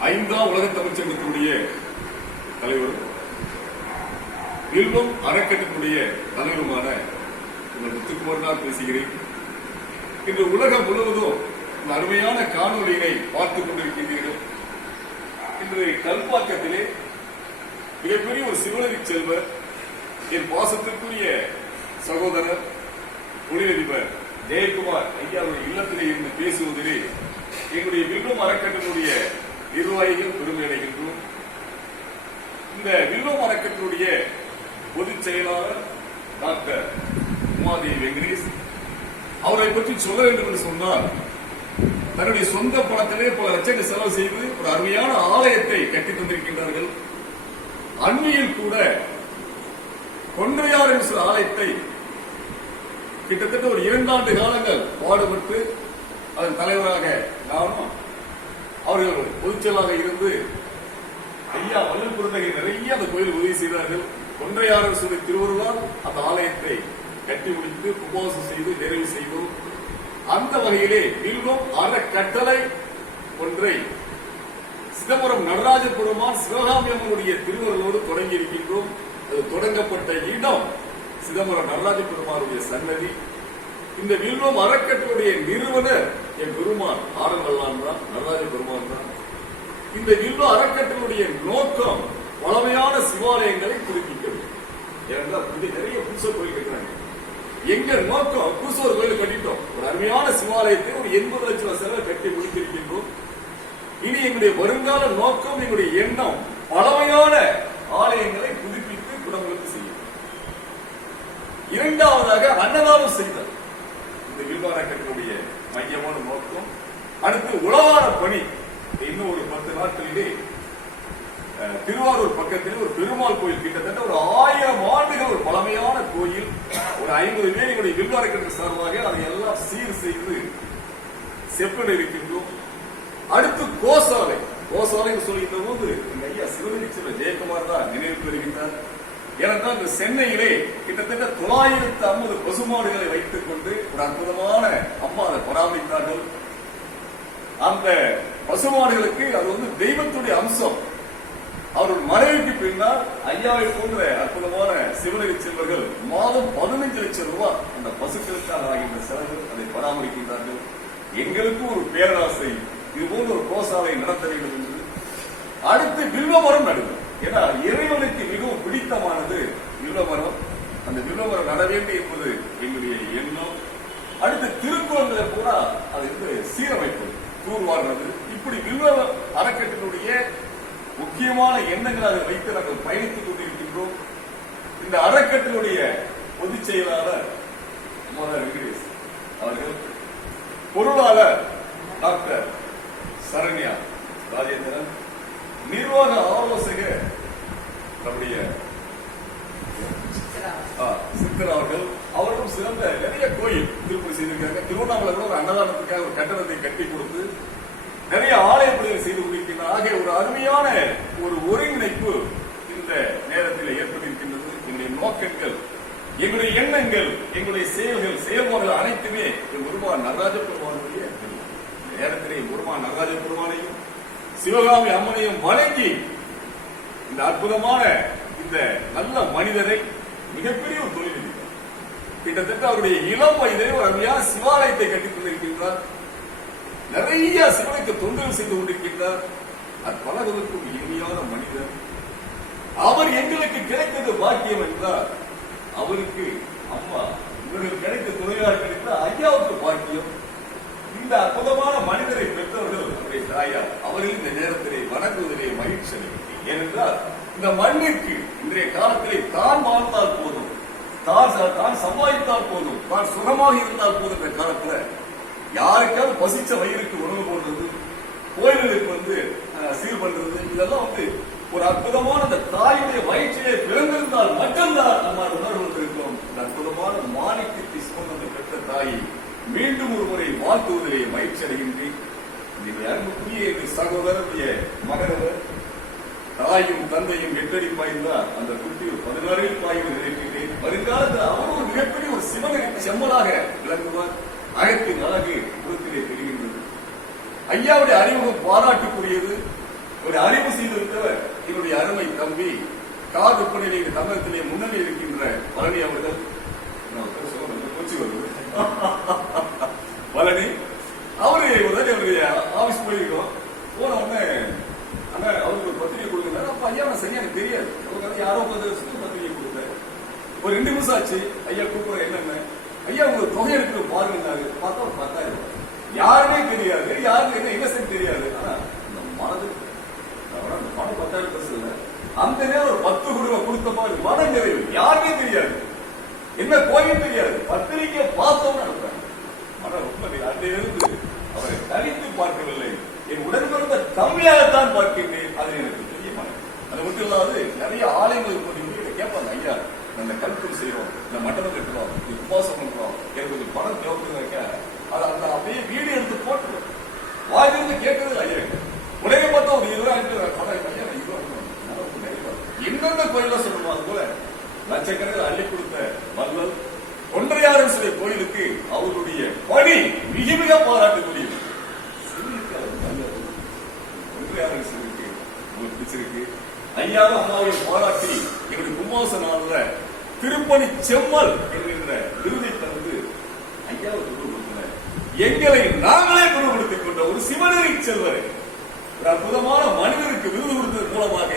ஐந்தாம் உலக தமிழ்ச் சங்கத்தினுடைய தலைவரும் வில்வம் அறக்கட்டத்தினுடைய தலைவருமான உங்கள் முத்துக்குமார் பேசுகிறேன். இன்று உலகம் முழுவதும் இந்த அருமையான காணொலியினை பார்த்துக் கொண்டிருக்கின்றீர்கள் இன்று கல்பாக்கத்திலே மிகப்பெரிய ஒரு சிவனரி செல்வர் என் பாசத்திற்குரிய சகோதரர் தொழிலதிபர் ஜெயக்குமார் ஐயாவுடைய இல்லத்திலே இருந்து பேசுவதிலே எங்களுடைய வில்வம் அறக்கட்டளுடைய நிர்வாகிகள் பெருமை அடைகின்றோம் இந்த வில்வம் அறக்கட்டளுடைய பொதுச் செயலாளர் டாக்டர் உமாதேவி வெங்கடேஷ் அவரை பற்றி சொல்ல வேண்டும் என்று சொன்னால் தன்னுடைய சொந்த பணத்திலே பல லட்சங்கள் செலவு செய்து ஒரு அருமையான ஆலயத்தை கட்டி தந்திருக்கின்றார்கள். அண்மையில் கூட கொன்றையார் என்ற ஆலயத்தை கிட்டத்தட்ட ஒரு இரண்டாண்டு காலங்கள் பாடுபட்டு அதன் தலைவராக நானும் அவர்கள் பொதுச்செயலாக இருந்து ஐயா வல்லல் குழந்தைகள் நிறைய அந்த கோயில் உதவி செய்தார்கள். கொன்றையாளர் சொல்லி திருவருளால் அந்த ஆலயத்தை கட்டி முடித்து உபவாசம் செய்து நிறைவு செய்தோம். அந்த வகையிலே வில்வம் அறக்கட்டளை ஒன்றை சிதம்பரம் நடராஜ பெருமான் சிவகாமி அம்மனுடைய திருவருளோடு தொடங்கி இருக்கின்றோம் அது தொடங்கப்பட்ட இடம் சிதம்பரம் நடராஜ பெருமானுடைய சன்னதி. இந்த வில்வம் அறக்கட்டளுடைய நிறுவனர் என் பெருமான் வல்லான் தான் நடராஜ பெருமான் தான் இந்த வில்லு அறக்கட்டளுடைய நோக்கம் பழமையான சிவாலயங்களை புதுப்பிக்கிறது. ஏனென்றால் புதிய நிறைய புதுசோர் கோயில் கட்டுறாங்க எங்க நோக்கம் புதுசு ஒரு கோயில் கட்டிட்டோம். ஒரு அருமையான சிவாலயத்தை ஒரு எண்பது லட்சம் ரூபாய் செலவு கட்டி முடித்திருக்கின்றோம். இனி எங்களுடைய வருங்கால நோக்கம் எங்களுடைய எண்ணம் பழமையான ஆலயங்களை புதுப்பித்து குடங்களுக்கு செய்யும். இரண்டாவதாக அன்னதானம் செய்த இந்த வில்வார கட்டளுடைய மையமான நோக்கம் அடுத்து உழவார பணி. இன்னும் ஒரு பத்து நாட்களிலே அஹ், திருவாரூர் பக்கத்தில் ஒரு பெருமாள் கோயில் கிட்டத்தட்ட ஒரு ஆயிரம் ஆண்டுகள் ஒரு பழமையான கோயில். ஒரு ஐம்பது பேருடைய வில்வாரக்கட்டு சார்பாக அதை எல்லாம் சீர் செய்து செப்பன இருக்கின்றோம். அடுத்து கோசாலை. கோசாலை சொல்லுகின்ற போது எங்க ஐயா சிவகரிச்சிவ ஜெயக்குமார் தான் நினைவு பெறுகின்றார் ஏனென்றால் இந்த சென்னையிலே கிட்டத்தட்ட தொள்ளாயிரத்து ஐம்பது பசுமாடுகளை வைத்துக் கொண்டு ஒரு அற்புதமான அம்மா அதை பராமரித்தார்கள். அந்த பசுமாடுகளுக்கு அது வந்து தெய்வத்துடைய அம்சம். அவர்கள் மறைவுக்கு பின்னால் ஐயாவை போன்ற அற்புதமான சிவனரி செல்வர்கள் மாதம் பதினைஞ்சு லட்சம் ரூபாய் அந்த பசுக்களுக்காக ஆகின்ற செலவு அதை பராமரிக்கின்றார்கள். எங்களுக்கும் ஒரு பேராசை இது போன்ற ஒரு கோசாலை நடத்த வேண்டும் என்று. அடுத்து வில்வமரம் நடுதல். ஏன்னா இறைவனுக்கு மிகவும் பிடித்தமானது வில்வமரம். அந்த வில்வமரம் நட வேண்டும் என்பது எங்களுடைய எண்ணம். அடுத்து திருக்குறங்களை பூரா அது வந்து சீரமைப்பது தூர்வாடுறது இப்படி வில்வ அறக்கட்டினுடைய முக்கியமான எண்ணங்களை அதை வைத்து நாங்கள் பயணித்துக் கொண்டிருக்கின்றோம். இந்த அறக்கட்டளுடைய பொதுச் செயலாளர் வெங்கடேஷ் அவர்கள் பொருளாளர் டாக்டர் சரண்யா ராஜேந்திரன் நிர்வாக ஆலோசகர் நம்முடைய கோயில் திருப்பதி செய்திருக்காங்க. திருவண்ணாமலை கூட ஒரு அன்னதானத்துக்காக ஒரு கட்டடத்தை கட்டி கொடுத்து நிறைய ஆலய பணிகள் செய்து கொண்டிருக்கின்றன ஆகிய ஒரு அருமையான ஒரு ஒருங்கிணைப்பு இந்த நேரத்தில் ஏற்பட்டிருக்கின்றது. எங்களுடைய நோக்கங்கள் எங்களுடைய எண்ணங்கள் எங்களுடைய செயல்கள் செயல்பாடுகள் அனைத்துமே என் பெருமான் நடராஜ பெருமானுடைய இந்த நேரத்திலே பெருமான் நடராஜ பெருமானையும் சிவகாமி அம்மனையும் வணங்கி இந்த அற்புதமான இந்த நல்ல மனிதரை மிகப்பெரிய ஒரு தொழில் கிட்டத்தட்ட அவருடைய இளம் வயதிலே ஒரு அருமையான சிவாலயத்தை கட்டிக் கொண்டிருக்கின்றார். நிறைய சிவனுக்கு தொந்தரவு செய்து கொண்டிருக்கின்றார். அது பழகுவதற்கு இனிமையான மனிதர். அவர் எங்களுக்கு கிடைத்தது பாக்கியம் என்றால் அவருக்கு அம்மா இவர்கள் கிடைத்த துணையார் கிடைத்த ஐயாவுக்கு பாக்கியம். இந்த அற்புதமான மனிதரை பெற்றவர்கள் அவருடைய தாயார். அவர்கள் இந்த நேரத்திலே வணங்குவதிலே மகிழ்ச்சி அடைகிறேன் ஏனென்றால் இந்த மண்ணிற்கு இன்றைய காலத்திலே தான் வாழ்ந்தால் போதும். தான் தான் சம்பாதித்தால் போதும். தான் சுகமாக இருந்தால் போதும் இந்த காலத்துல. யாருக்காவது பசிச்ச வயிறுக்கு உணவு போடுறது கோயில்களுக்கு வந்து சீர் பண்றது இதெல்லாம் வந்து ஒரு அற்புதமான அந்த தாயுடைய வயிற்றிலே பிறந்திருந்தால் மட்டும்தான் நம்ம உணர்வு இருக்கோம் இந்த அற்புதமான மாணிக்கத்தை சுமந்து பெற்ற தாயை மீண்டும் ஒரு முறை வாழ்த்துவதிலே மகிழ்ச்சி அடைகின்றேன். அன்புக்குரிய சகோதரருடைய மகனவர் தாயும் தந்தையும் எட்டடி பாய்ந்தால் அந்த குட்டி பதினாறில் பாய்வு நினைக்கின்றேன் அவரும் மிகப்பெரிய ஒரு சிவனை செம்மலாக விளங்குவார். அகத்தின் அழகு உருத்திலே தெரிகின்றது. ஐயாவுடைய அறிமுகம் பாராட்டுக்குரியது. ஒரு அறிவு செய்திருந்தவர் என்னுடைய அருமை தம்பி கார் விற்பனையிலே தமிழகத்திலே முன்னணி இருக்கின்ற பழனி அவர்கள் நான் ஒரு தடவை சொல்ல வந்து கொச்சி வருது பழனி அவரு ஒரு தடவை அவருடைய ஆபீஸ் போயிருக்கோம் போன உடனே அண்ணா அவருக்கு ஒரு பத்திரிகை கொடுக்குறாரு அப்ப ஐயா நான் சரியா எனக்கு தெரியாது அவருக்கு வந்து யாரோ கொஞ்சம் வருஷத்துக்கு பத்திரிகை கொடுத்தாரு ஒரு ரெண்டு நிமிஷம் ஆச்சு. ஐயா கூப்பிடுற என்னென்ன? ஐயா உங்க தொகை எடுத்து பாருங்கன்னாரு. பார்த்தா ஒரு பத்தாயிரம் யாருமே தெரியாது. யாருக்கு என்ன இன்னசென்ட் தெரியாது. ஆனா இந்த மனது அந்த பணம் பத்தாயிரம் பெருசு அந்த நேரம் ஒரு பத்து குடும்பம் கொடுத்த மாதிரி மன நிறைவு யாருமே தெரியாது. என்ன கோயில் தெரியாது. பத்திரிக்கை பார்த்தோம்னு அனுப்புறாங்க ஆனா ரொம்ப அதிலிருந்து அவரை தனித்து பார்க்கவில்லை. என் உடன் பிறந்த தம்பியாகத்தான் பார்க்கின்றேன். அது எனக்கு தெரிய மாட்டேன் அது மட்டும் இல்லாது நிறைய ஆலயங்களுக்கு போனீங்க கேட்பாங்க ஐயா. நம்ம கல்புல் செய்யறோம் இந்த மண்டபம் கட்டுறோம் இது உபவாசம் பண்றோம் எனக்கு கொஞ்சம் பணம் தேவைப்படுது அதை அந்த அப்படியே வீடியோ எடுத்து போட்டுருவோம் வாயிலிருந்து கேட்கறது ஐயா உடனே பார்த்தா ஒரு இருபதாயிரம் பணம் ஐயா இருபதாயிரம் எந்தெந்த கோயில சொல்லணுமோ அது போல லட்சக்கணக்கில் அள்ளி கொடுத்த வல்லல் ஒன்றையாரன் சிலை கோயிலுக்கு அவருடைய பணி மிக மிக பாராட்டு திருப்பணி செம்மல் என்கின்ற விருதை தந்து ஐயாவை குருபடுத்தின எங்களை நாங்களே குருபடுத்திக் கொண்ட ஒரு சிவனரை செல்வர். ஒரு அற்புதமான மனிதருக்கு விருது கொடுத்ததன் மூலமாக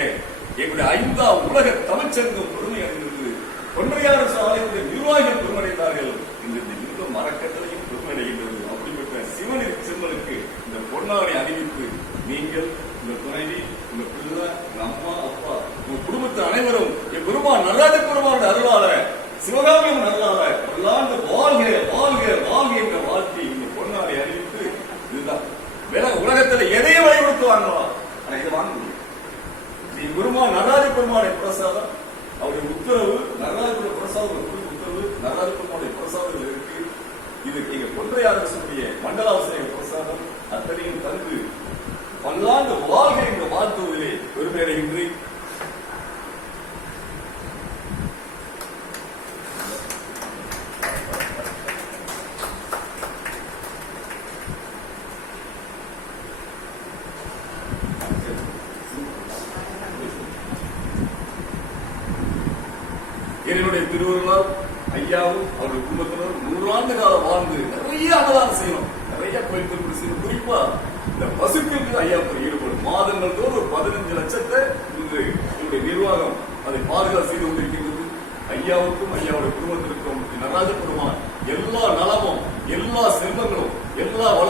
எங்களுடைய ஐந்தாம் உலக தமிழ்ச்சங்கம் பெருமை அடைந்தது பொன்னையாறு சாலையுடைய நிர்வாகம் பெருமடைந்தார்கள் இந்த இந்த மரக்கட்டளையும் பெருமடைகின்றது அப்படிப்பட்ட சிவனின் செம்மலுக்கு இந்த பொன்னாடை அறிவித்து நீங்கள் இந்த துணைவி உங்க பிள்ளை உங்க அம்மா அப்பா உங்க குடும்பத்து அனைவரும் என் பெருமான் நடராஜ பெருமான் அருளால சிவகாமியம் அருளால பல்லாண்டு வாழ்க வாழ்க வாழ்க என்ற வாழ்க்கை இந்த பொன்னாடை அறிவித்து இதுதான் வேற உலகத்துல எதையும் வலியுறுத்து வாங்கலாம் ஆனா இதை வாங்க முடியும் ஸ்ரீ குருமா நடராஜ பெருமானை பிரசாதம் அவருடைய உத்தரவு நடராஜபுர பிரசாதம் ஒரு புது உத்தரவு நடராஜ பெருமானுடைய பிரசாதங்கள் இருக்கு இது நீங்க கொன்றையார் சொல்லிய மண்டலாசிரியர் பிரசாதம் அத்தனையும் தந்து பல்லாண்டு வாழ்க என்ற வாழ்த்துவதிலே பெருமையடைகின்றி என்னுடைய திருவருளால் ஐயாவும் அவருடைய குடும்பத்தினரும் வந்து நிறைய அன்னதானம் செய்யணும். நிறைய கோயில் திருப்பி செய்யணும். குறிப்பா இந்த பசுக்களுக்கு ஐயா ஒரு ஈடுபடும் மாதங்கள் தோறும் ஒரு பதினஞ்சு லட்சத்தை இன்று என்னுடைய நிர்வாகம் அதை பாதுகாப்பு செய்து கொண்டிருக்கின்றது. ஐயாவுக்கும் ஐயாவுடைய குடும்பத்திற்கும் நடராஜ பெருமான் எல்லா நலமும் எல்லா செல்வங்களும் எல்லா வள